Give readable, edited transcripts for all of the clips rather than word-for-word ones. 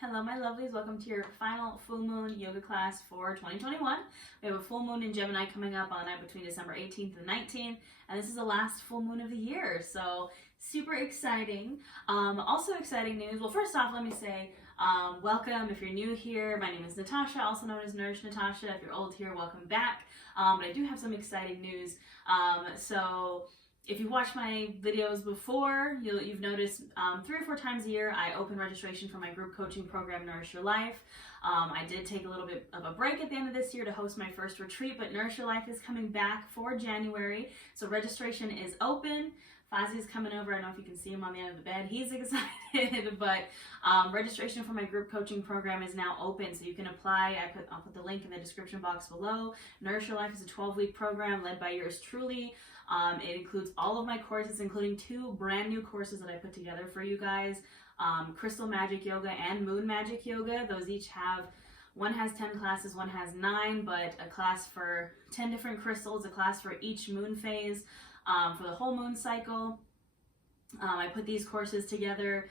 Hello my lovelies, welcome to your final full moon yoga class for 2021. We have a full moon in Gemini coming up on the night between December 18th and 19th, and this is the last full moon of the year, so super exciting. Also exciting news, well first off let me say welcome if you're new here. My name is Natasha, also known as Nourish Natasha. If you're old here, welcome back. But I do have some exciting news. So if you've watched my videos before, you've noticed 3 or 4 times a year I open registration for my group coaching program, Nourish Your Life. I did take a little bit of a break at the end of this year to host my first retreat, but Nourish Your Life is coming back for January. So registration is open. Fozzy's coming over. I don't know if you can see him on the end of the bed. He's excited, but registration for my group coaching program is now open, so you can apply. I'll put the link in the description box below. Nourish Your Life is a 12-week program led by yours truly. It includes all of my courses, including 2 brand new courses that I put together for you guys. Crystal Magic Yoga and Moon Magic Yoga. Those each have, one has 10 classes, one has 9, but a class for 10 different crystals, a class for each moon phase, for the whole moon cycle. I put these courses together.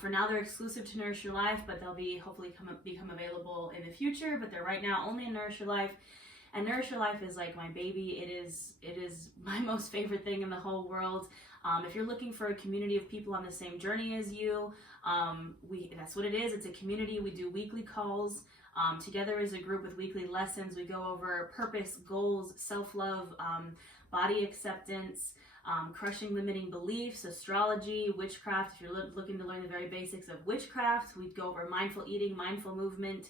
For now they're exclusive to Nourish Your Life, but they'll be hopefully become available in the future, but they're right now only in Nourish Your Life. And Nourish Your Life is like my baby. It is my most favorite thing in the whole world. If you're looking for a community of people on the same journey as you, that's what it is. It's a community. We do weekly calls together as a group with weekly lessons. We go over purpose, goals, self-love, body acceptance, crushing limiting beliefs, astrology, witchcraft. If you're looking to learn the very basics of witchcraft, we go over mindful eating, mindful movement.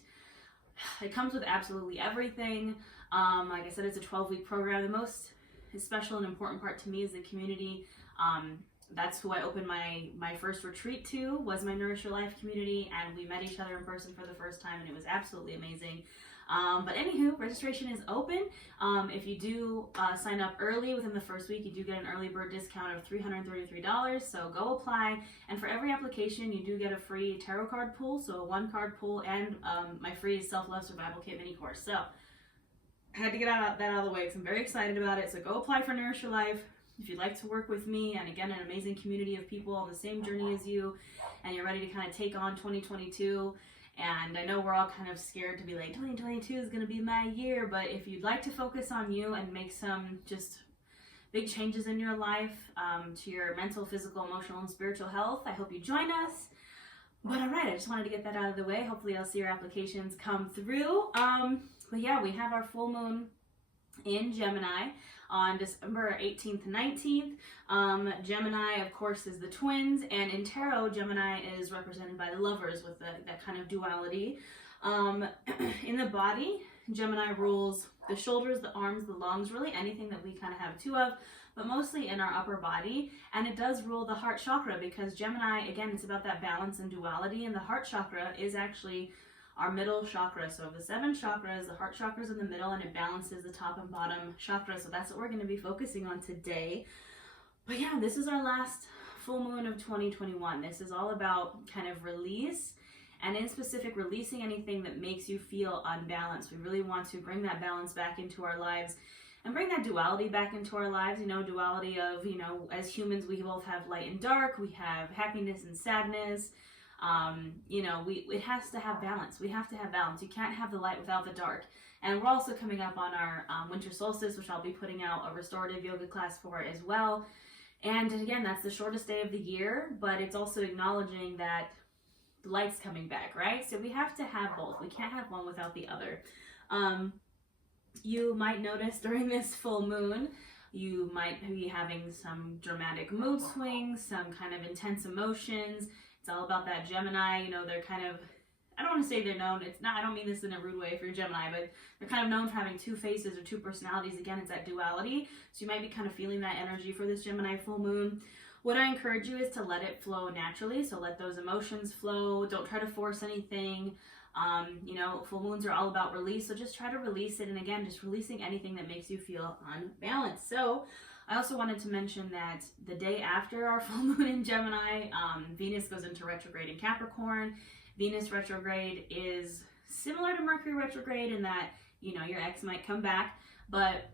It comes with absolutely everything. Like I said, it's a 12-week program. The most special and important part to me is the community. That's who I opened my first retreat to, was my Nourish Your Life community, and we met each other in person for the first time, and it was absolutely amazing. But anywho, registration is open. If you do sign up early within the first week, you do get an early bird discount of $333, so go apply. And for every application, you do get a free tarot card pull, so a 1-card pull, and my free Self-Love Survival Kit mini course. So I had to get that out of the way because I'm very excited about it. So go apply for Nourish Your Life. If you'd like to work with me, and again, an amazing community of people on the same journey as you, and you're ready to kind of take on 2022, and I know we're all kind of scared to be like, 2022 is going to be my year, but if you'd like to focus on you and make some just big changes in your life, to your mental, physical, emotional, and spiritual health, I hope you join us. But all right, I just wanted to get that out of the way. Hopefully I'll see your applications come through. But yeah, we have our full moon in Gemini on December 18th and 19th. Gemini, of course, is the twins, and in tarot, Gemini is represented by the lovers with that kind of duality. In the body, Gemini rules the shoulders, the arms, the lungs, really anything that we kind of have 2 of, but mostly in our upper body, and it does rule the heart chakra because Gemini, again, it's about that balance and duality, and the heart chakra is actually our middle chakra. So of the 7 chakras, the heart chakra is in the middle, and it balances the top and bottom chakra. So that's what we're going to be focusing on today. But yeah, this is our last full moon of 2021. This is all about kind of release, and in specific, releasing anything that makes you feel unbalanced. We really want to bring that balance back into our lives and bring that duality back into our lives. Duality of, as humans, we both have light and dark. We have happiness and sadness. It has to have balance. We have to have balance. You can't have the light without the dark. And we're also coming up on our winter solstice, which I'll be putting out a restorative yoga class for as well. And again, that's the shortest day of the year, but it's also acknowledging that the light's coming back, right? So we have to have both. We can't have one without the other. You might notice during this full moon, you might be having some dramatic mood swings, some kind of intense emotions. It's all about that Gemini, they're kind of, I don't want to say they're known, I don't mean this in a rude way if you're Gemini, but they're kind of known for having 2 faces or 2 personalities. Again, it's that duality. So you might be kind of feeling that energy for this Gemini full moon. What I encourage you is to let it flow naturally. So let those emotions flow. Don't try to force anything. Full moons are all about release. So just try to release it. And again, just releasing anything that makes you feel unbalanced. So I also wanted to mention that the day after our full moon in Gemini, Venus goes into retrograde in Capricorn. Venus retrograde is similar to Mercury retrograde in that, your ex might come back, but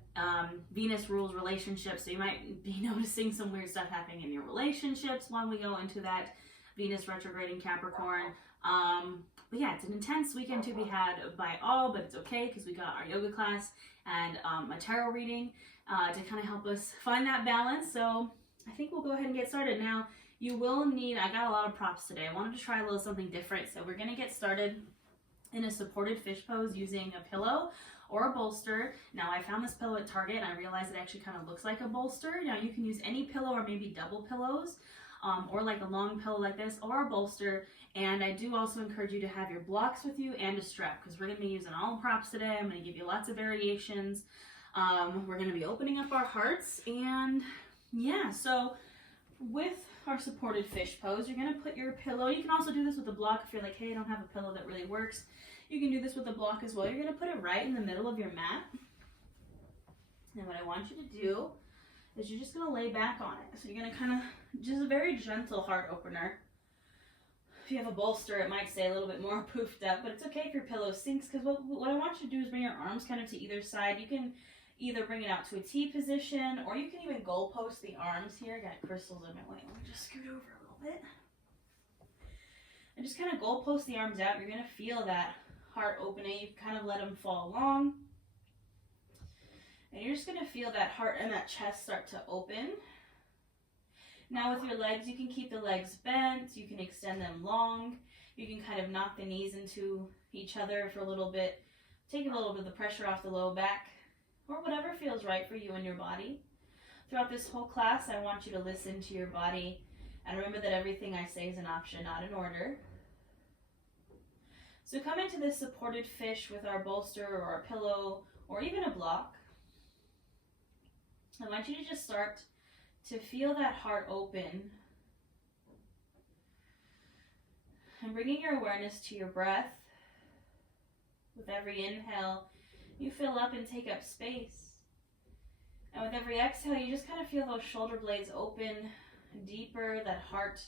Venus rules relationships, so you might be noticing some weird stuff happening in your relationships when we go into that Venus retrograde in Capricorn. But yeah, it's an intense weekend to be had by all, but it's okay because we got our yoga class and a tarot reading to kind of help us find that balance. So I think we'll go ahead and get started. Now, you will need, I got a lot of props today. I wanted to try a little something different. So we're going to get started in a supported fish pose using a pillow or a bolster. Now, I found this pillow at Target and I realized it actually kind of looks like a bolster. Now, you can use any pillow or maybe double pillows. Or like a long pillow like this, or a bolster. And I do also encourage you to have your blocks with you and a strap, because we're going to be using all props today. I'm going to give you lots of variations. We're going to be opening up our hearts, and yeah, so with our supported fish pose, you're going to put your pillow. You can also do this with a block if you're like, hey, I don't have a pillow that really works. You can do this with a block as well. You're going to put it right in the middle of your mat. And what I want you to do is you're just going to lay back on it. So you're going to kind of, just a very gentle heart opener. If you have a bolster, it might stay a little bit more poofed up, but it's okay if your pillow sinks, because what I want you to do is bring your arms kind of to either side. You can either bring it out to a T position, or you can even goalpost the arms here. I got crystals in my way. Let me just scoot over a little bit. And just kind of goalpost the arms out. You're going to feel that heart opening. You can kind of let them fall along. And you're just going to feel that heart and that chest start to open. Now with your legs, you can keep the legs bent. You can extend them long. You can kind of knock the knees into each other for a little bit. Take a little bit of the pressure off the low back, or whatever feels right for you and your body. Throughout this whole class, I want you to listen to your body. And remember that everything I say is an option, not an order. So come into this supported fish with our bolster or a pillow or even a block. I want you to just start to feel that heart open. And bringing your awareness to your breath. With every inhale, you fill up and take up space. And with every exhale, you just kind of feel those shoulder blades open deeper, that heart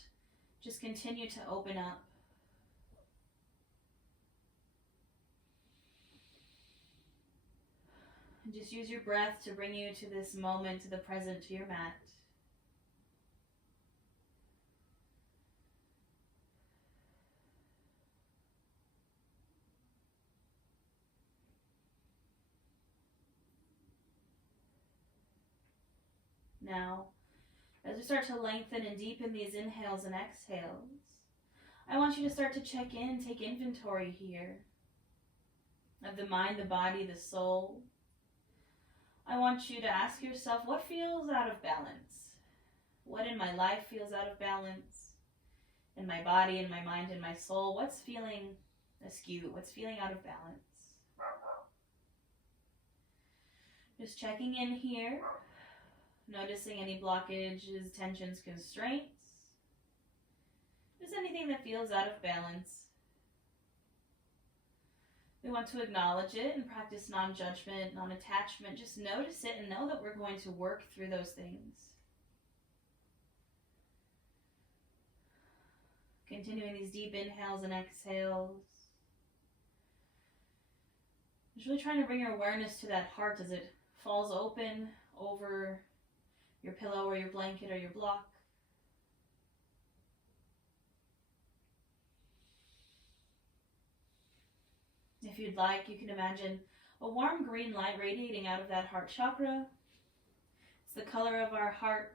just continue to open up. And just use your breath to bring you to this moment, to the present, to your mat. Now, as we start to lengthen and deepen these inhales and exhales, I want you to start to check in, take inventory here of the mind, the body, the soul. I want you to ask yourself, what feels out of balance? What in my life feels out of balance? In my body, in my mind, in my soul, what's feeling askew? What's feeling out of balance? Just checking in here, noticing any blockages, tensions, constraints. Just anything that feels out of balance. We want to acknowledge it and practice non-judgment, non-attachment. Just notice it and know that we're going to work through those things. Continuing these deep inhales and exhales. Just really trying to bring your awareness to that heart as it falls open over your pillow or your blanket or your block. If you'd like, you can imagine a warm green light radiating out of that heart chakra. It's the color of our heart.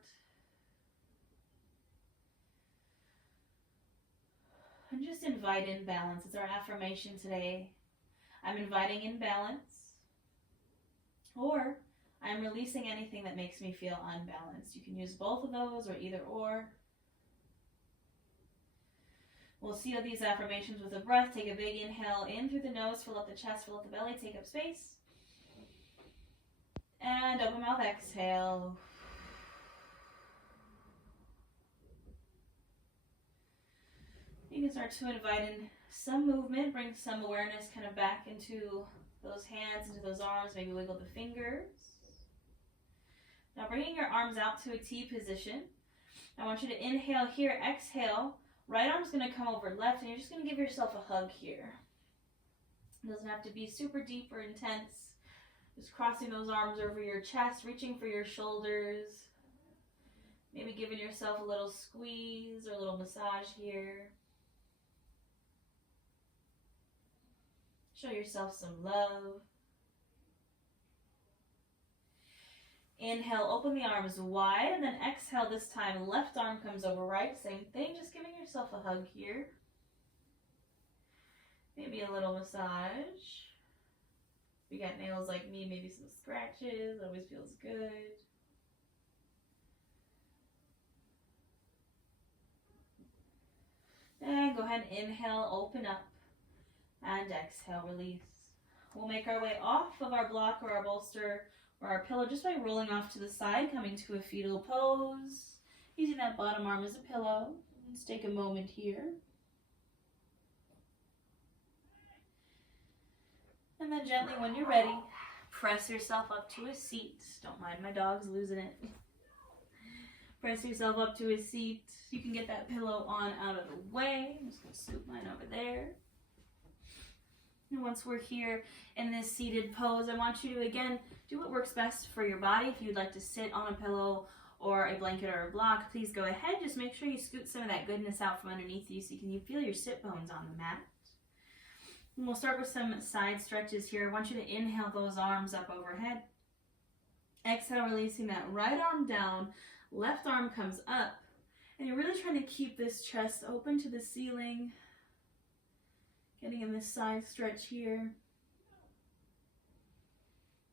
And just invite in balance. It's our affirmation today. I'm inviting in balance. Or I'm releasing anything that makes me feel unbalanced. You can use both of those or either or. We'll seal these affirmations with a breath. Take a big inhale in through the nose, fill up the chest, fill up the belly, take up space. And open mouth, exhale. You can start to invite in some movement, bring some awareness kind of back into those hands, into those arms, maybe wiggle the fingers. Now bringing your arms out to a T position. I want you to inhale here, exhale. Right arm's going to come over left, and you're just going to give yourself a hug here. It doesn't have to be super deep or intense. Just crossing those arms over your chest, reaching for your shoulders. Maybe giving yourself a little squeeze or a little massage here. Show yourself some love. Inhale, open the arms wide, and then exhale this time. Left arm comes over right. Same thing, just giving yourself a hug here. Maybe a little massage. If you got nails like me, maybe some scratches. Always feels good. And go ahead and inhale, open up. And exhale, release. We'll make our way off of our block or our bolster or our pillow just by rolling off to the side, coming to a fetal pose. Using that bottom arm as a pillow. Let's take a moment here. And then gently, when you're ready, press yourself up to a seat. Don't mind my dog's losing it. Press yourself up to a seat. You can get that pillow on out of the way. I'm just going to scoop mine over there. And once we're here in this seated pose, I want you to, again, do what works best for your body. If you'd like to sit on a pillow or a blanket or a block, please go ahead. Just make sure you scoot some of that goodness out from underneath you so you feel your sit bones on the mat. And we'll start with some side stretches here. I want you to inhale those arms up overhead. Exhale, releasing that right arm down. Left arm comes up. And you're really trying to keep this chest open to the ceiling. Getting in this side stretch here.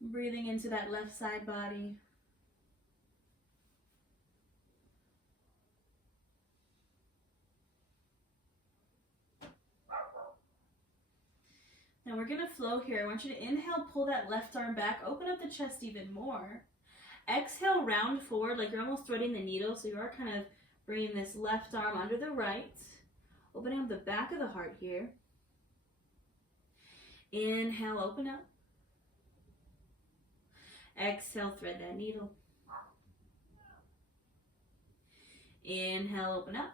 Breathing into that left side body. Now we're going to flow here. I want you to inhale, pull that left arm back, open up the chest even more. Exhale, round forward like you're almost threading the needle, so you are kind of bringing this left arm under the right. Opening up the back of the heart here. Inhale, open up. Exhale, thread that needle. Inhale, open up.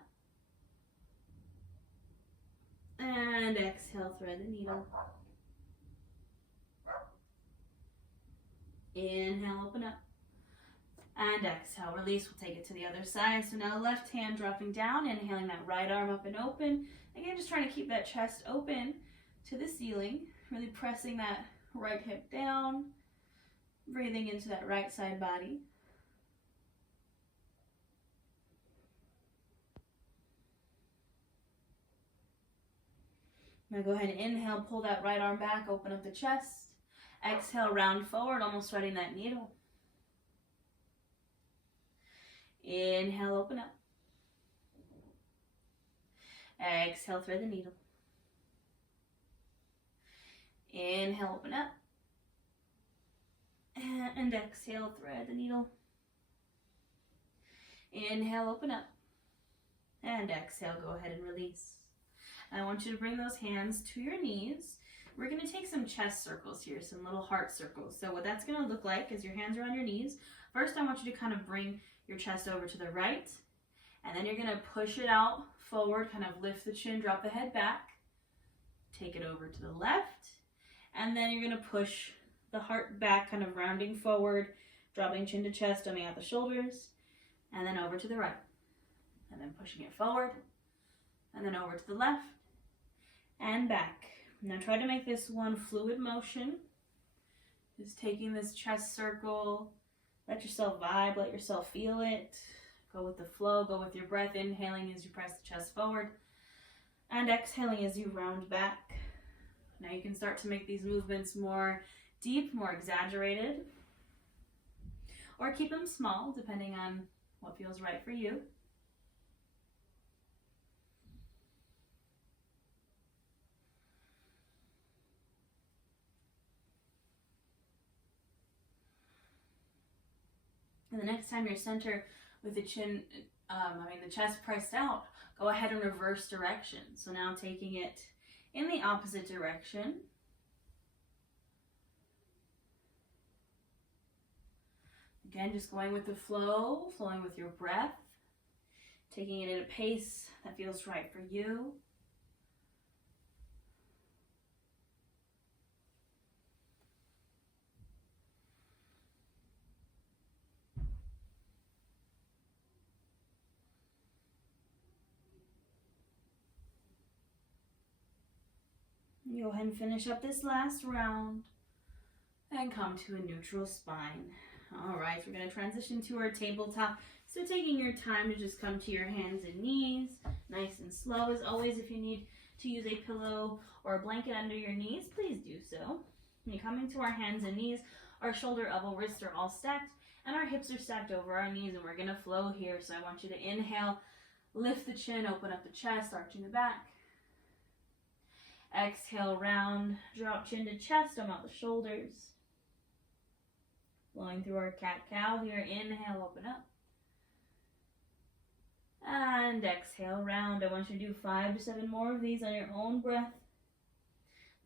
And exhale, thread the needle. Inhale, open up. And exhale, release. We'll take it to the other side. So now left hand dropping down, inhaling that right arm up and open. Again, just trying to keep that chest open to the ceiling. Really pressing that right hip down. Breathing into that right side body. Now go ahead and inhale, pull that right arm back, open up the chest. Exhale, round forward, almost threading that needle. Inhale, open up. Exhale, thread the needle. Inhale, open up. And exhale, thread the needle. Inhale, open up. And exhale, go ahead and release. I want you to bring those hands to your knees. We're going to take some chest circles here, some little heart circles. So what that's going to look like is your hands are on your knees. First, I want you to kind of bring your chest over to the right. And then you're going to push it out forward, kind of lift the chin, drop the head back. Take it over to the left. And then you're going to push the heart back, kind of rounding forward, dropping chin to chest, dumbing out the shoulders. And then over to the right. And then pushing it forward. And then over to the left. And back. Now try to make this one fluid motion. Just taking this chest circle. Let yourself vibe, let yourself feel it. Go with the flow, go with your breath. Inhaling as you press the chest forward. And exhaling as you round back. Now you can start to make these movements more deep, more exaggerated. Or keep them small, depending on what feels right for you. And the next time you're center with the chin, the chest pressed out, go ahead and reverse direction. So now taking it in the opposite direction. Again, just going with the flow, flowing with your breath, taking it at a pace that feels right for you. Go ahead and finish up this last round and come to a neutral spine. All right, so we're going to transition to our tabletop. So taking your time to just come to your hands and knees, nice and slow as always. If you need to use a pillow or a blanket under your knees, please do so. When you come into our hands and knees, our shoulder, elbow, wrists are all stacked, and our hips are stacked over our knees, and we're going to flow here. So I want you to inhale, lift the chin, open up the chest, arching the back. Exhale, round, drop chin to chest, arm out the shoulders. Flowing through our cat-cow here. Inhale, open up. And exhale, round. I want you to do 5 to 7 more of these on your own breath.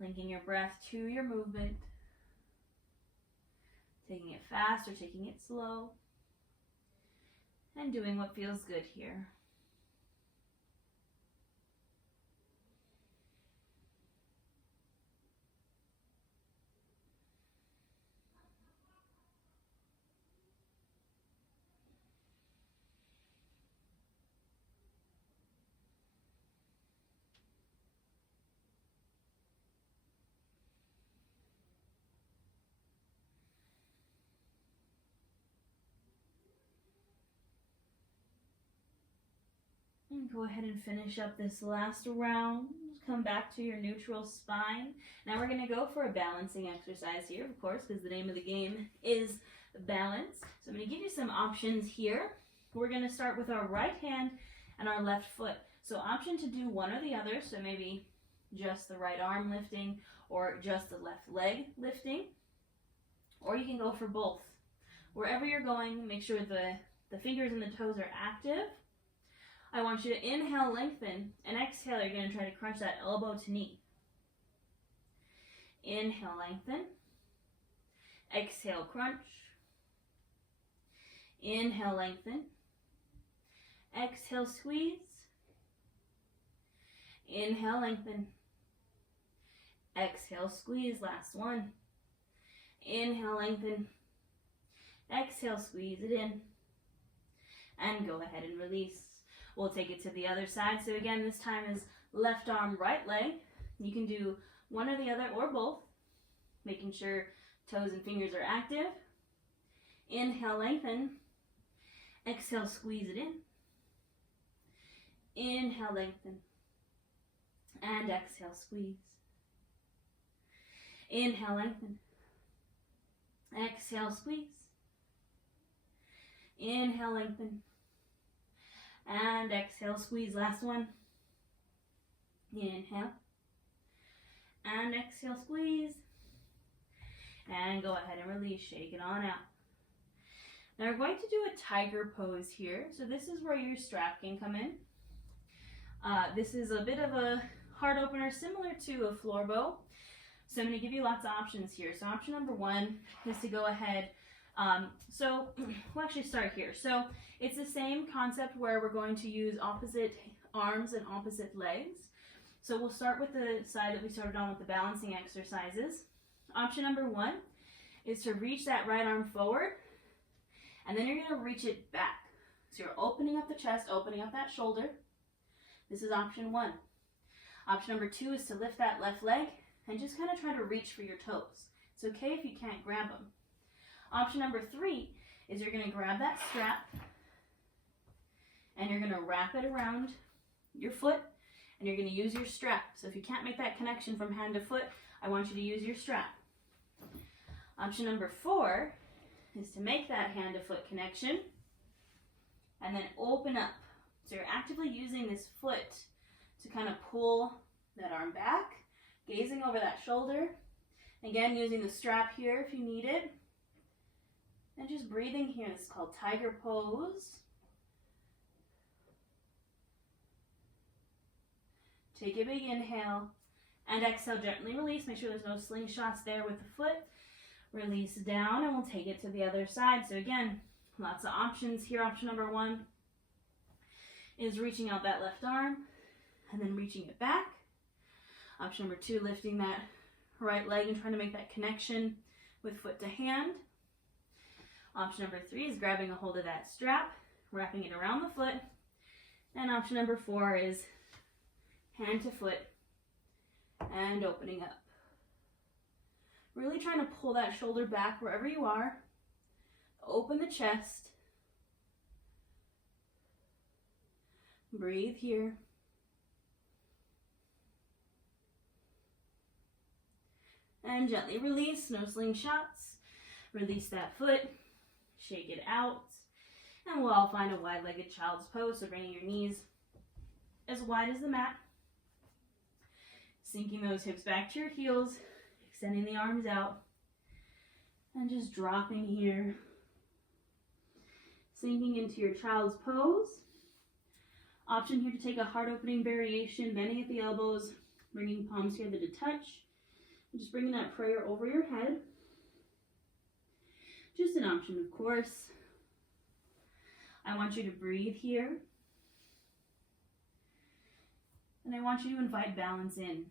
Linking your breath to your movement. Taking it fast or taking it slow. And doing what feels good here. And go ahead and finish up this last round. Come back to your neutral spine. Now we're going to go for a balancing exercise here, of course, because the name of the game is balance. So I'm going to give you some options here. We're going to start with our right hand and our left foot. So option to do one or the other, so maybe just the right arm lifting or just the left leg lifting. Or you can go for both. Wherever you're going, make sure the fingers and the toes are active. I want you to inhale, lengthen, and exhale, you're going to try to crunch that elbow to knee. Inhale, lengthen. Exhale, crunch. Inhale, lengthen. Exhale, squeeze. Inhale, lengthen. Exhale, squeeze. Last one. Inhale, lengthen. Exhale, squeeze it in. And go ahead and release. We'll take it to the other side. So again, this time is left arm, right leg. You can do one or the other or both, making sure toes and fingers are active. Inhale, lengthen. Exhale, squeeze it in. Inhale, lengthen. And exhale, squeeze. Inhale, lengthen. Exhale, squeeze. Inhale, lengthen. And exhale, squeeze. Last one. Inhale. And exhale, squeeze. And go ahead and release. Shake it on out. Now we're going to do a tiger pose here. So this is where your strap can come in. This is a bit of a heart opener similar to a floor bow. So I'm going to give you lots of options here. So option number 1 is to go ahead. So we'll actually start here. So it's the same concept where we're going to use opposite arms and opposite legs. So we'll start with the side that we started on with the balancing exercises. Option number 1 is to reach that right arm forward, and then you're going to reach it back. So you're opening up the chest, opening up that shoulder. This is option 1. Option number 2 is to lift that left leg and just kind of try to reach for your toes. It's okay if you can't grab them. Option number 3 is you're going to grab that strap and you're going to wrap it around your foot and you're going to use your strap. So if you can't make that connection from hand to foot, I want you to use your strap. Option number 4 is to make that hand to foot connection and then open up. So you're actively using this foot to kind of pull that arm back, gazing over that shoulder. Again, using the strap here if you need it. And just breathing here. This is called tiger pose. Take a big inhale and exhale, gently release. Make sure there's no slingshots there with the foot. Release down and we'll take it to the other side. So again, lots of options here. Option number 1 is reaching out that left arm and then reaching it back. Option number 2, lifting that right leg and trying to make that connection with foot to hand. Option number 3 is grabbing a hold of that strap, wrapping it around the foot. And option number 4 is hand to foot and and opening up. Really trying to pull that shoulder back wherever you are. Open the chest. Breathe here. And gently release, no slingshots. Release that foot, shake it out. And we'll all find a wide-legged child's pose, so bringing your knees as wide as the mat. Sinking those hips back to your heels, extending the arms out. And just dropping here. Sinking into your child's pose. Option here to take a heart-opening variation, bending at the elbows, bringing palms together to touch. Just bringing that prayer over your head. Just an option, of course. I want you to breathe here. And I want you to invite balance in.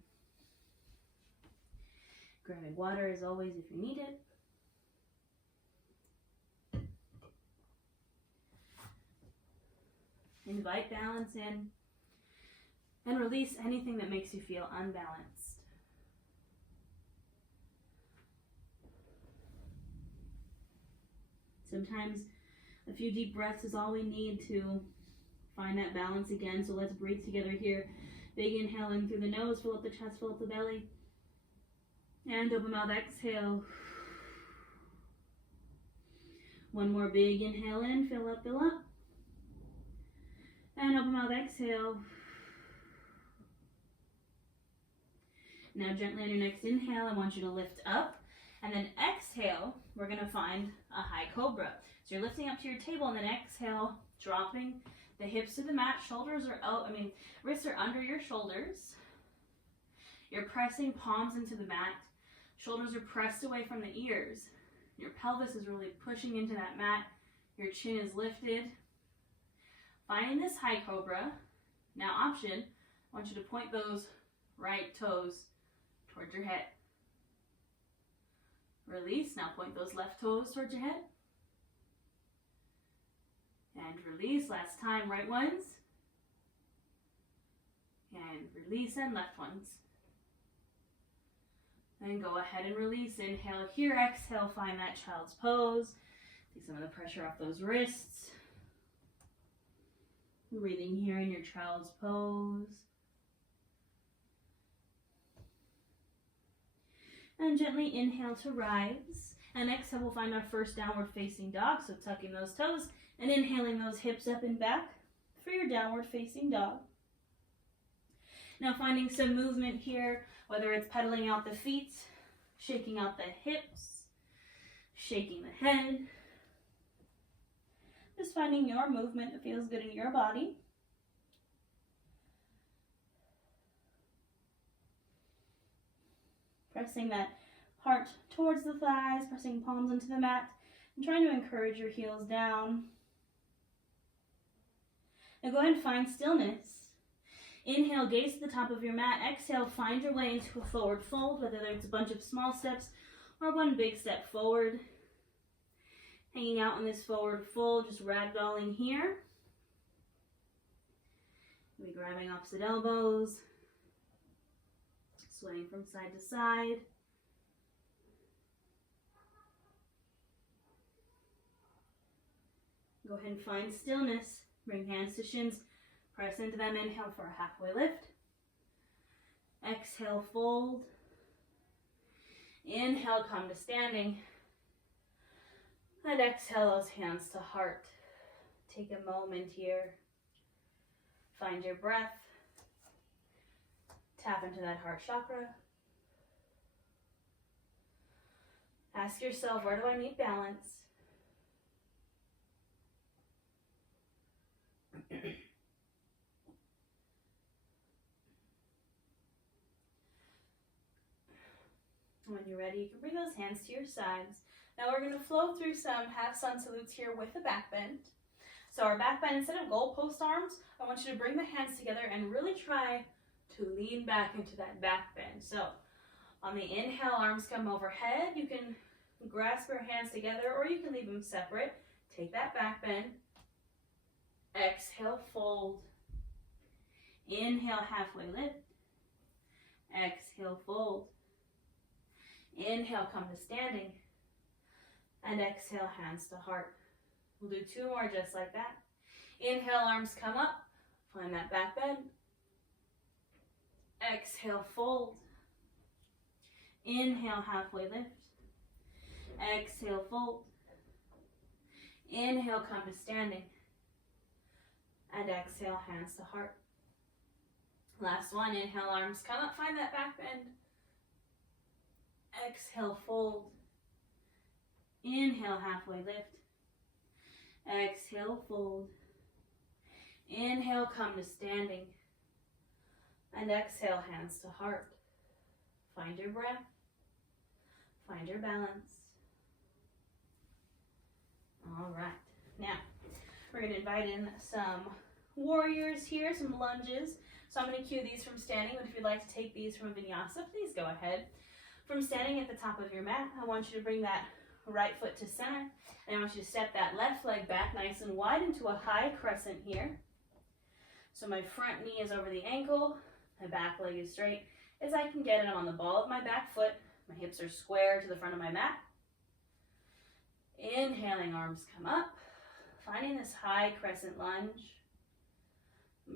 Grabbing water as always if you need it. Invite balance in. And release anything that makes you feel unbalanced. Sometimes a few deep breaths is all we need to find that balance again. So let's breathe together here. Big inhale in through the nose, fill up the chest, fill up the belly. And open mouth, exhale. One more big inhale in, fill up, fill up. And open mouth, exhale. Now gently on your next inhale, I want you to lift up. And then exhale, we're going to find a high cobra. So you're lifting up to your table and then exhale, dropping the hips to the mat. Shoulders are out, wrists are under your shoulders. You're pressing palms into the mat. Shoulders are pressed away from the ears. Your pelvis is really pushing into that mat. Your chin is lifted. Finding this high cobra. Now option, I want you to point those right toes towards your head. Release. Now point those left toes towards your head. And release. Last time, right ones. And release and left ones. Then go ahead and release. Inhale here. Exhale. Find that child's pose. Take some of the pressure off those wrists. Breathing here in your child's pose. And gently inhale to rise. And exhale, we'll find our first downward facing dog. So tucking those toes and inhaling those hips up and back for your downward facing dog. Now finding some movement here, whether it's pedaling out the feet, shaking out the hips, shaking the head. Just finding your movement that feels good in your body. Pressing that heart towards the thighs, pressing palms into the mat, and trying to encourage your heels down. Now go ahead and find stillness. Inhale, gaze to the top of your mat. Exhale, find your way into a forward fold, whether it's a bunch of small steps or one big step forward. Hanging out in this forward fold, just ragdolling here. Maybe grabbing opposite elbows. Swaying from side to side. Go ahead and find stillness. Bring hands to shins. Press into them. Inhale for a halfway lift. Exhale, fold. Inhale, come to standing. And exhale those hands to heart. Take a moment here. Find your breath. Tap into that heart chakra. Ask yourself, where do I need balance? When you're ready, you can bring those hands to your sides. Now we're going to flow through some half sun salutes here with a back bend. So our back bend, instead of goalpost arms, I want you to bring the hands together and really try to lean back into that back bend. So on the inhale, arms come overhead. You can grasp your hands together or you can leave them separate. Take that back bend. Exhale, fold. Inhale, halfway lift. Exhale, fold. Inhale, come to standing. And exhale, hands to heart. We'll do 2 more just like that. Inhale, arms come up. Find that back bend. Exhale, fold. Inhale, halfway lift. Exhale, fold. Inhale, come to standing. And exhale, hands to heart. Last one. Inhale, arms come up. Find that back bend. Exhale, fold. Inhale, halfway lift. Exhale, fold. Inhale, come to standing. And exhale, hands to heart. Find your breath. Find your balance. All right. Now, we're going to invite in some warriors here, some lunges. So I'm going to cue these from standing, but if you'd like to take these from a vinyasa, please go ahead. From standing at the top of your mat, I want you to bring that right foot to center, and I want you to step that left leg back nice and wide into a high crescent here. So my front knee is over the ankle, my back leg is straight as I can get it on the ball of my back foot. My hips are square to the front of my mat. Inhaling, arms come up, finding this high crescent lunge.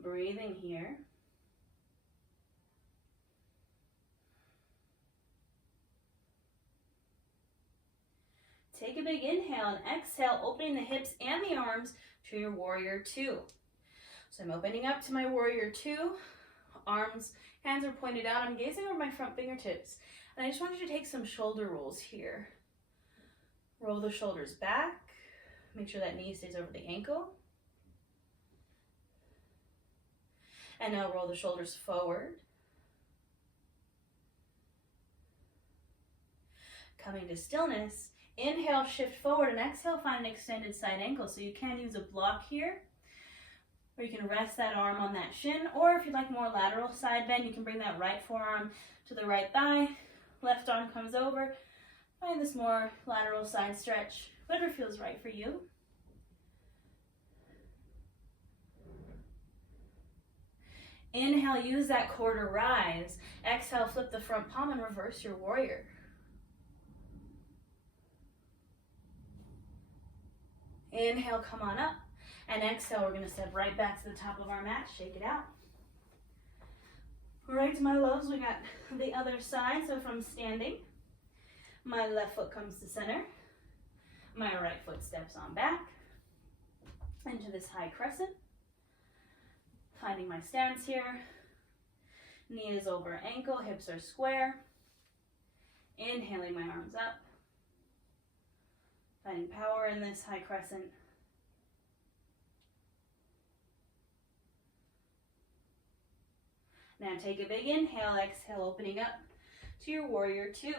Breathing here. Take a big inhale and exhale, opening the hips and the arms to your warrior 2. So I'm opening up to my warrior 2. Arms, hands are pointed out. I'm gazing over my front fingertips. And I just want you to take some shoulder rolls here. Roll the shoulders back. Make sure that knee stays over the ankle. And now roll the shoulders forward. Coming to stillness. Inhale, shift forward, and exhale, find an extended side ankle. So you can use a block here, or you can rest that arm on that shin, or if you'd like more lateral side bend, you can bring that right forearm to the right thigh, left arm comes over. Find this more lateral side stretch, whatever feels right for you. Inhale, use that core to rise. Exhale, flip the front palm and reverse your warrior. Inhale, come on up, and exhale, we're going to step right back to the top of our mat, shake it out. Right to my loves, we got the other side, so from standing, my left foot comes to center, my right foot steps on back, into this high crescent, finding my stance here, knee is over ankle, hips are square, inhaling my arms up, finding power in this high crescent. Now take a big inhale, exhale, opening up to your warrior 2.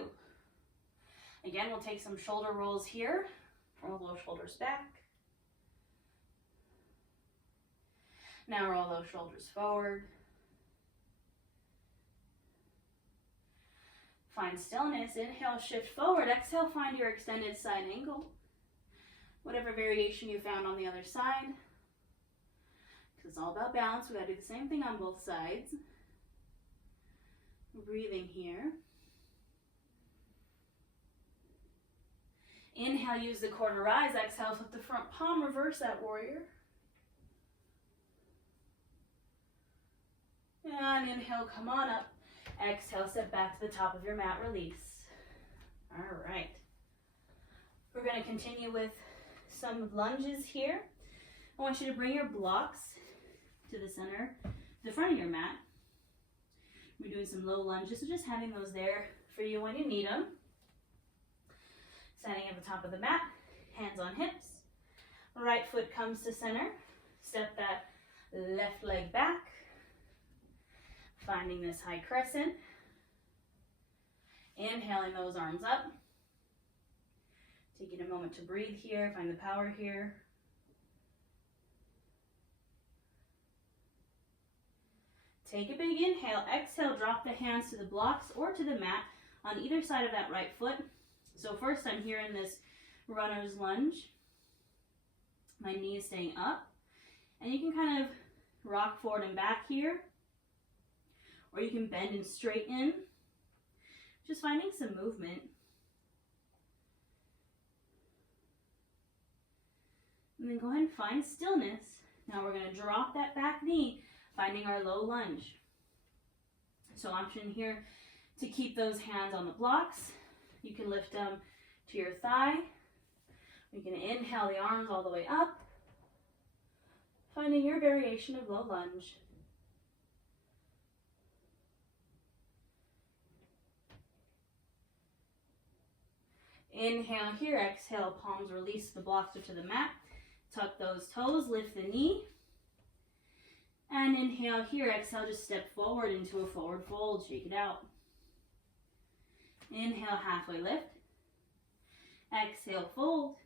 Again, we'll take some shoulder rolls here. Roll those shoulders back. Now roll those shoulders forward. Find stillness. Inhale, shift forward. Exhale, find your extended side angle. Whatever variation you found on the other side. Because it's all about balance. We gotta do the same thing on both sides. Breathing here. Inhale, use the core to rise. Exhale, flip the front palm, reverse that warrior. And inhale, come on up. Exhale, step back to the top of your mat, release. All right. We're going to continue with some lunges here. I want you to bring your blocks to the center, the front of your mat. We're doing some low lunges, so just having those there for you when you need them. Standing at the top of the mat, hands on hips. Right foot comes to center. Step that left leg back. Finding this high crescent. Inhaling those arms up. Taking a moment to breathe here, find the power here. Take a big inhale. Exhale, drop the hands to the blocks or to the mat on either side of that right foot. So first I'm here in this runner's lunge. My knee is staying up. And you can kind of rock forward and back here. or you can bend and straighten. Just finding some movement. And then go ahead and find stillness. Now we're going to drop that back knee, finding our low lunge. So option here to keep those hands on the blocks. You can lift them to your thigh. You can inhale the arms all the way up, finding your variation of low lunge. Inhale here, exhale, palms release the blocks to the mat. Tuck those toes, lift the knee. And inhale here, exhale, just step forward into a forward fold, shake it out. Inhale, halfway lift. Exhale, fold.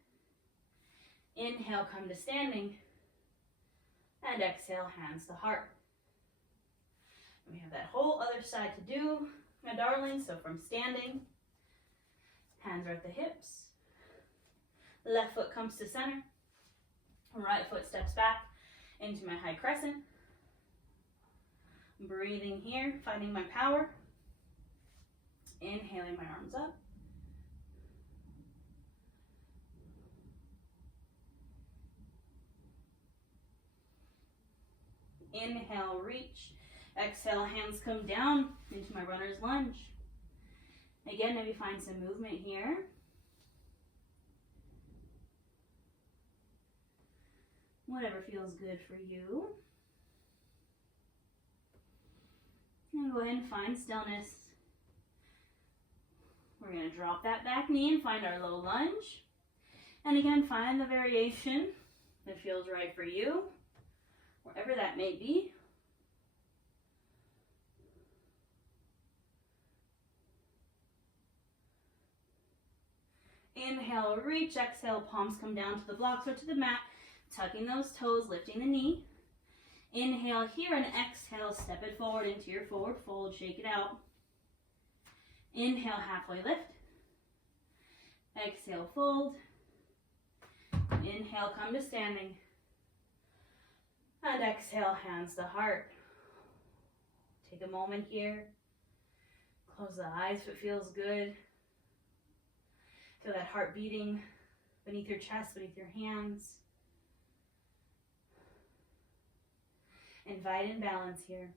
Inhale, come to standing. And exhale, hands to heart. And we have that whole other side to do, my darling. So from standing, hands are at the hips. Left foot comes to center. Right foot steps back into my high crescent. Breathing here, finding my power. Inhaling my arms up. Inhale, reach. Exhale, hands come down into my runner's lunge. Again, maybe find some movement here. Whatever feels good for you. And go ahead and find stillness. We're going to drop that back knee and find our low lunge. And again, find the variation that feels right for you, wherever that may be. Inhale, reach. Exhale, palms come down to the blocks or to the mat. Tucking those toes, lifting the knee. Inhale here and exhale, step it forward into your forward fold, shake it out. Inhale, halfway lift. Exhale, fold. Inhale, come to standing. And exhale, hands to heart. Take a moment here. Close the eyes if it feels good. Feel that heart beating beneath your chest, beneath your hands. Invite in balance here.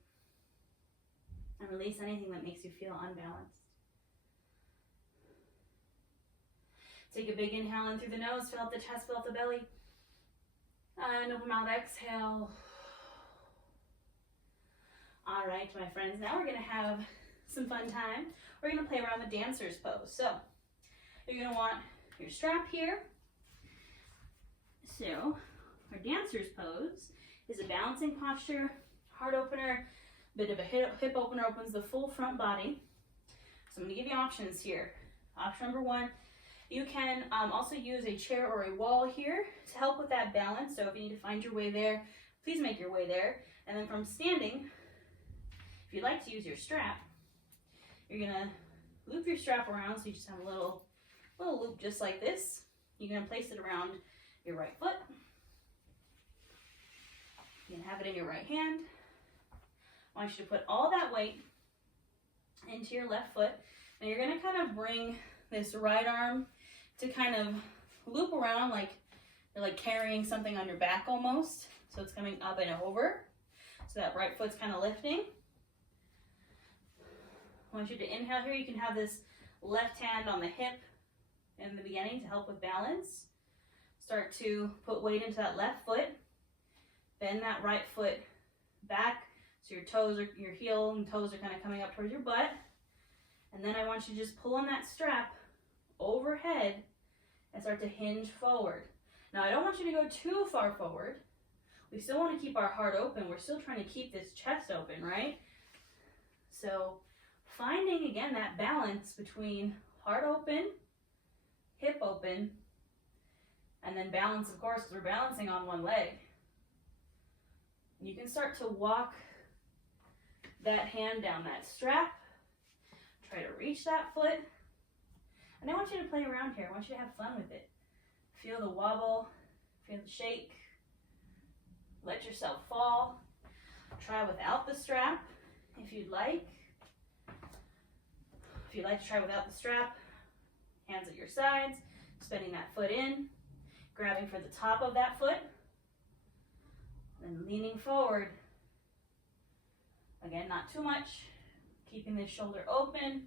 And release anything that makes you feel unbalanced. Take a big inhale in through the nose, fill up the chest, fill up the belly. And open mouth, exhale. All right, my friends, now we're gonna have some fun time. We're gonna play around the dancer's pose. So, you're gonna want your strap here. So, our dancer's pose is a balancing posture, heart opener, bit of a hip opener, opens the full front body. So I'm gonna give you options here. Option number one, you can also use a chair or a wall here to help with that balance. So if you need to find your way there, please make your way there. And then from standing, if you'd like to use your strap, you're gonna loop your strap around so you just have a little loop just like this. You're gonna place it around your right foot. You can have it in your right hand. I want you to put all that weight into your left foot. And you're gonna kind of bring this right arm to kind of loop around like you're like carrying something on your back almost. So it's coming up and over. So that right foot's kind of lifting. I want you to inhale here. You can have this left hand on the hip in the beginning to help with balance. Start to put weight into that left foot. Bend that right foot back so your toes are, your heel and toes are kind of coming up towards your butt. And then I want you to just pull on that strap overhead and start to hinge forward. Now I don't want you to go too far forward. We still want to keep our heart open. We're still trying to keep this chest open, right? So finding again that balance between heart open, hip open, and then balance, of course, because we're balancing on one leg. You can start to walk that hand down that strap. Try to reach that foot. And I want you to play around here. I want you to have fun with it. Feel the wobble, feel the shake. Let yourself fall. Try without the strap. if you'd like. If you'd like to try without the strap, hands at your sides, spinning that foot in, grabbing for the top of that foot, and leaning forward. Again, not too much, keeping the shoulder open,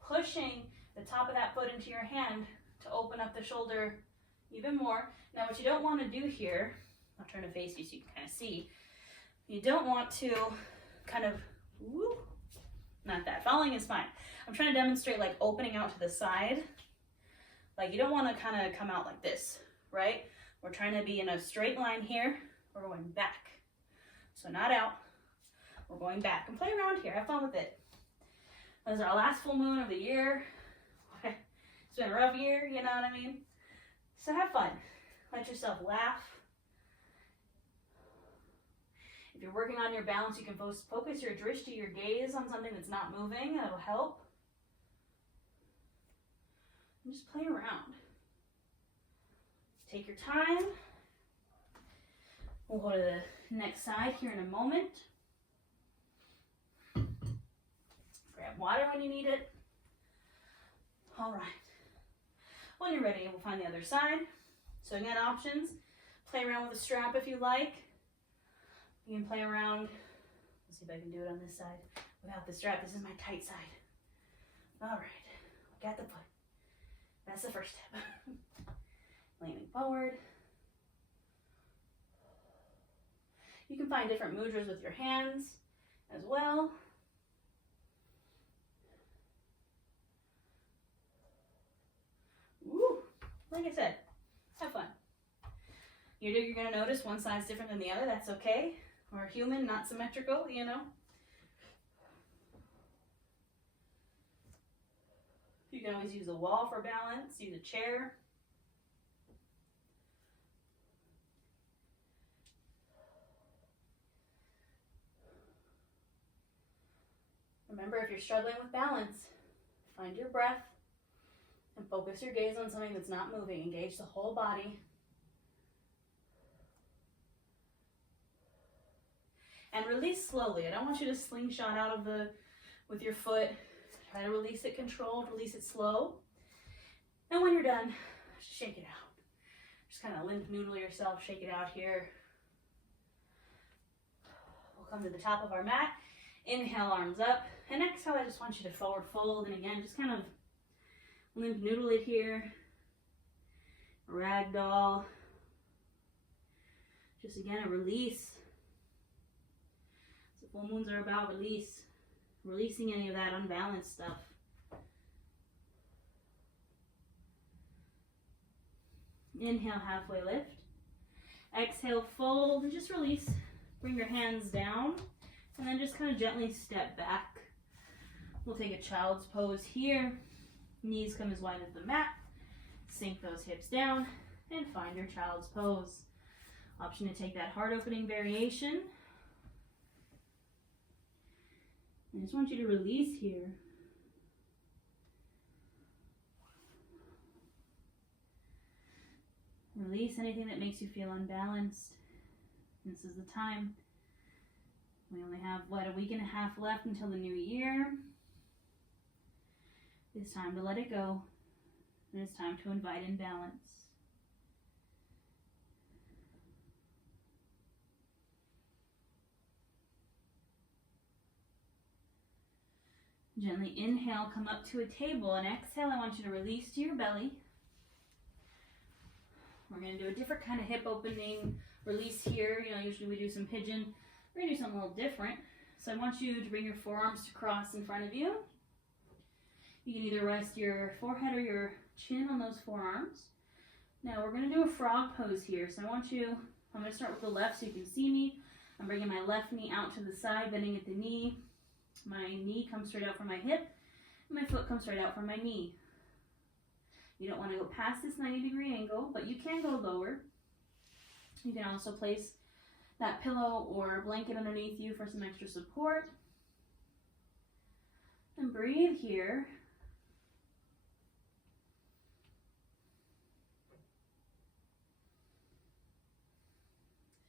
pushing the top of that foot into your hand to open up the shoulder even more. Now what you don't want to do here, I'll turn to face you so you can kind of see, you don't want to kind of, whoop, not that, falling is fine. I'm trying to demonstrate like opening out to the side. Like you don't want to kind of come out like this, right? We're trying to be in a straight line here. We're going back. So not out, we're going back. And play around here, have fun with it. This is our last full moon of the year. It's been a rough year, you know what I mean? So have fun. Let yourself laugh. If you're working on your balance, you can focus your drishti, your gaze, on something that's not moving. That'll help. And just play around. Take your time. We'll go to the next side here in a moment. Grab water when you need it. All right. When you're ready, we'll find the other side. So again, options. Play around with the strap if you like. You can play around. Let's see if I can do it on this side without the strap. This is my tight side. All right. Got the foot. That's the first step. Leaning forward. You can find different mudras with your hands as well. Woo! Like I said, have fun. You're going to notice one side's different than the other. That's okay. We're human, not symmetrical, you know. You can always use a wall for balance, use a chair. Remember, if you're struggling with balance, find your breath and focus your gaze on something that's not moving. Engage the whole body. And release slowly. I don't want you to slingshot out of with your foot. Try to release it controlled, release it slow. And when you're done, just shake it out. Just kind of limp noodle yourself, shake it out here. We'll come to the top of our mat. Inhale, arms up. And exhale, I just want you to forward fold. And again, just kind of limp noodle it here. Ragdoll. Just again, a release. So full moons are about release. Releasing any of that unbalanced stuff. Inhale, halfway lift. Exhale, fold and just release. Bring your hands down and then just kind of gently step back. We'll take a child's pose here. Knees come as wide as the mat. Sink those hips down and find your child's pose. Option to take that heart opening variation. I just want you to release here. Release anything that makes you feel unbalanced. This is the time. We only have, a week and a half left until the new year. It's time to let it go. And it's time to invite in balance. Gently inhale, come up to a table, and exhale, I want you to release to your belly. We're going to do a different kind of hip opening release here. You know, usually we do some pigeon. We're going to do something a little different. So I want you to bring your forearms to cross in front of you. You can either rest your forehead or your chin on those forearms. Now we're going to do a frog pose here. So I'm going to start with the left so you can see me. I'm bringing my left knee out to the side, bending at the knee. My knee comes straight out from my hip, and my foot comes straight out from my knee. You don't want to go past this 90-degree angle, but you can go lower. You can also place that pillow or blanket underneath you for some extra support. And breathe here.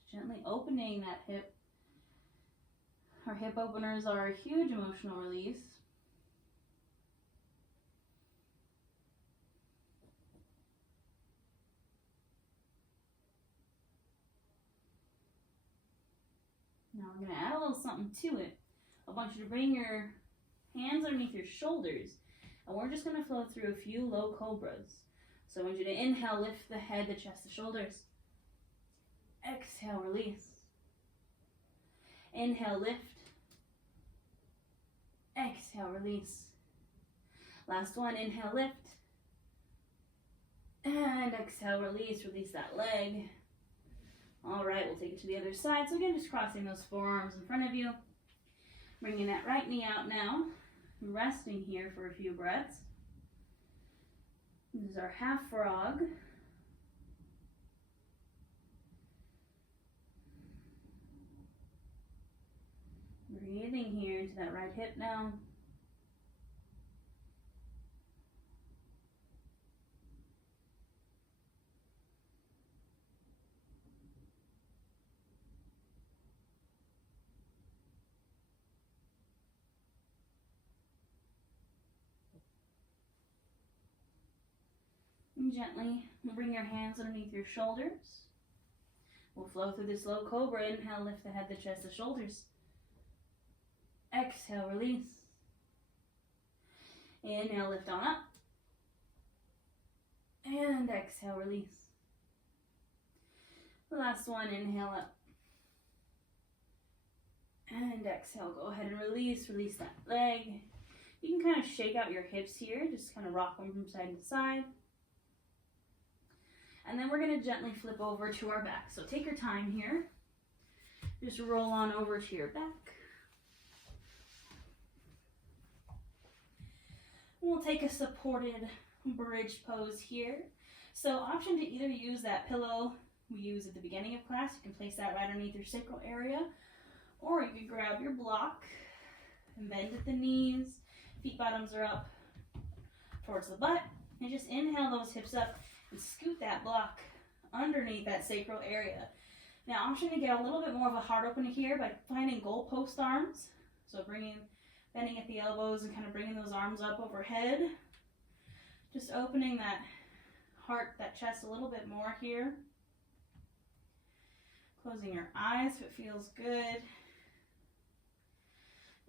Gently opening that hip. Our hip openers are a huge emotional release. Now we're going to add a little something to it. I want you to bring your hands underneath your shoulders, and we're just going to flow through a few low cobras. So I want you to inhale, lift the head, the chest, the shoulders. Exhale, release. Inhale, lift. Exhale, release. Last one, inhale, lift. And exhale, release. Release that leg. All right, we'll take it to the other side. So again, just crossing those forearms in front of you. Bringing that right knee out now. Resting here for a few breaths. This is our half frog. Breathing here into that right hip now. And gently bring your hands underneath your shoulders. We'll flow through this low cobra. Inhale, lift the head, the chest, the shoulders. Exhale, release. Inhale, lift on up. And exhale, release. The last one, inhale up. And exhale, go ahead and release. Release that leg. You can kind of shake out your hips here. Just kind of rock them from side to side. And then we're going to gently flip over to our back. So take your time here. Just roll on over to your back. We'll take a supported bridge pose here. So option to either use that pillow we use at the beginning of class. You can place that right underneath your sacral area. Or you can grab your block and bend at the knees. Feet bottoms are up towards the butt. And just inhale those hips up and scoot that block underneath that sacral area. Now, option to get a little bit more of a heart opener here by finding goalpost arms. So bending at the elbows and kind of bringing those arms up overhead. Just opening that heart, that chest a little bit more here. Closing your eyes if it feels good.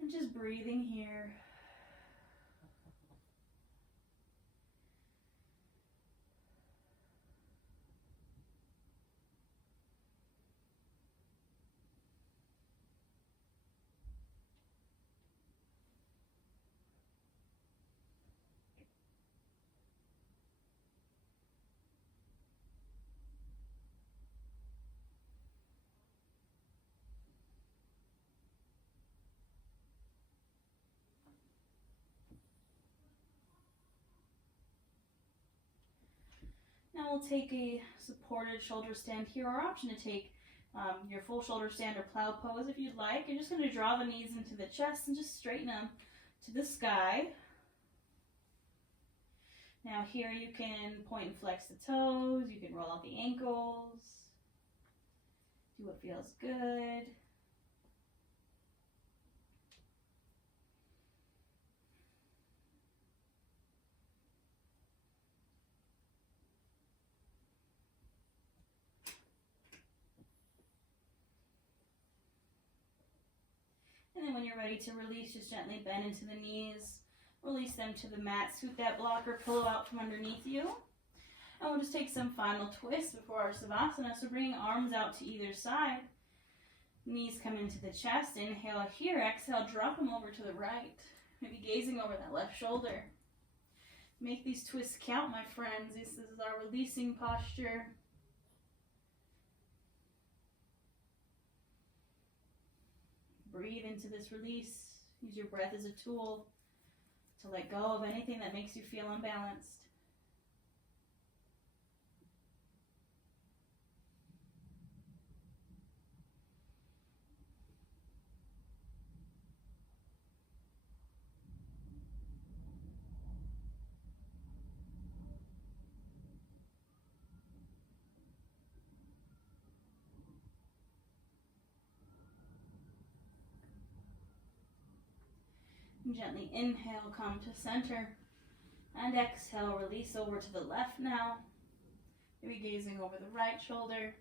And just breathing here. Now we'll take a supported shoulder stand here, or option to take your full shoulder stand or plow pose if you'd like. You're just going to draw the knees into the chest and just straighten them to the sky. Now here you can point and flex the toes, you can roll out the ankles, do what feels good. And then when you're ready to release, just gently bend into the knees, release them to the mat, scoot that block or pillow out from underneath you. And we'll just take some final twists before our savasana. So bringing arms out to either side, knees come into the chest, inhale here, exhale, drop them over to the right, maybe gazing over that left shoulder. Make these twists count, my friends. This is our releasing posture. Breathe into this release. Use your breath as a tool to let go of anything that makes you feel unbalanced. Gently inhale, come to center. And exhale, release over to the left now. Maybe gazing over the right shoulder.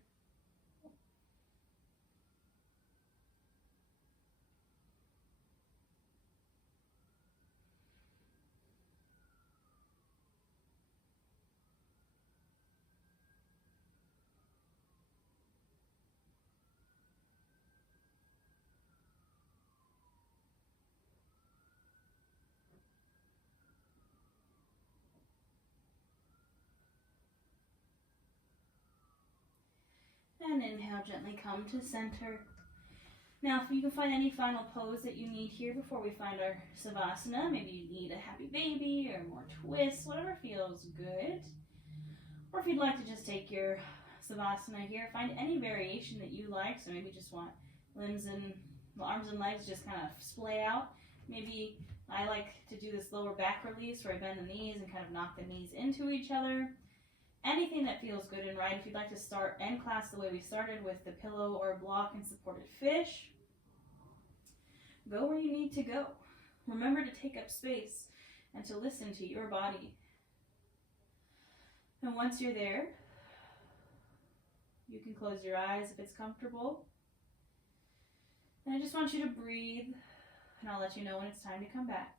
And inhale, gently come to center. Now, if you can find any final pose that you need here before we find our savasana, maybe you need a happy baby or more twists, whatever feels good. Or if you'd like to just take your savasana here, find any variation that you like. So maybe just want limbs and arms and legs just kind of splay out. Maybe I like to do this lower back release where I bend the knees and kind of knock the knees into each other. Anything that feels good and right. If you'd like to start end class the way we started with the pillow or block and supported fish, go where you need to go. Remember to take up space and to listen to your body. And once you're there, you can close your eyes if it's comfortable. And I just want you to breathe, and I'll let you know when it's time to come back.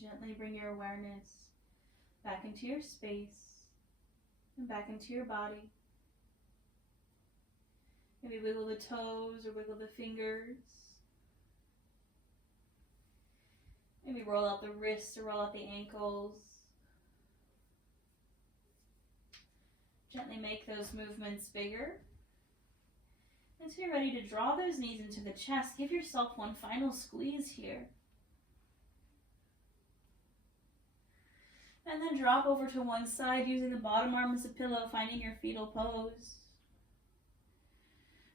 Gently bring your awareness back into your space and back into your body. Maybe wiggle the toes or wiggle the fingers. Maybe roll out the wrists or roll out the ankles. Gently make those movements bigger. And so you're ready to draw those knees into the chest. Give yourself one final squeeze here. And then drop over to one side using the bottom arm as a pillow, finding your fetal pose.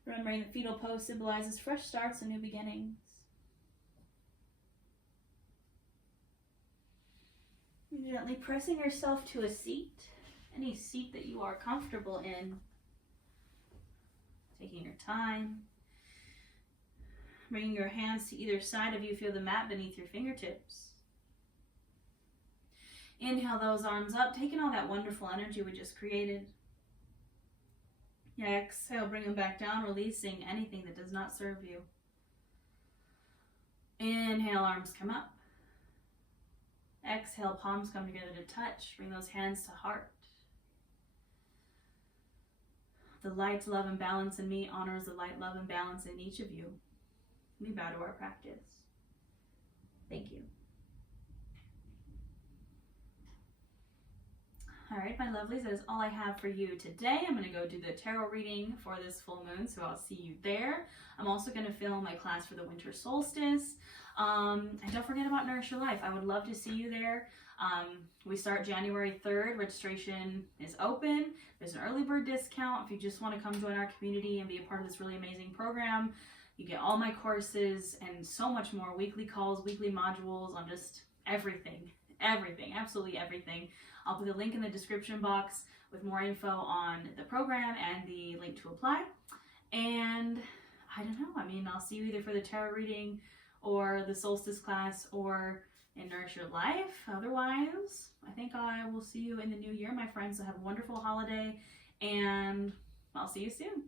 Remembering the fetal pose symbolizes fresh starts and new beginnings. Gently pressing yourself to a seat, any seat that you are comfortable in. Taking your time. Bringing your hands to either side of you, feel the mat beneath your fingertips. Inhale those arms up, taking all that wonderful energy we just created. Exhale, bring them back down, releasing anything that does not serve you. Inhale, arms come up. Exhale, palms come together to touch. Bring those hands to heart. The light, love, and balance in me honors the light, love, and balance in each of you. We bow to our practice. Thank you. All right, my lovelies, that is all I have for you today. I'm going to go do the tarot reading for this full moon, so I'll see you there. I'm also going to film my class for the winter solstice. And don't forget about Nourish Your Life. I would love to see you there. We start January 3rd. Registration is open. There's an early bird discount if you just want to come join our community and be a part of this really amazing program. You get all my courses and so much more, weekly calls, weekly modules on just everything, absolutely everything. I'll put the link in the description box with more info on the program and the link to apply. And I don't know, I'll see you either for the tarot reading or the solstice class or in Nourish Your Life. Otherwise, I think I will see you in the new year, my friends. So have a wonderful holiday, and I'll see you soon.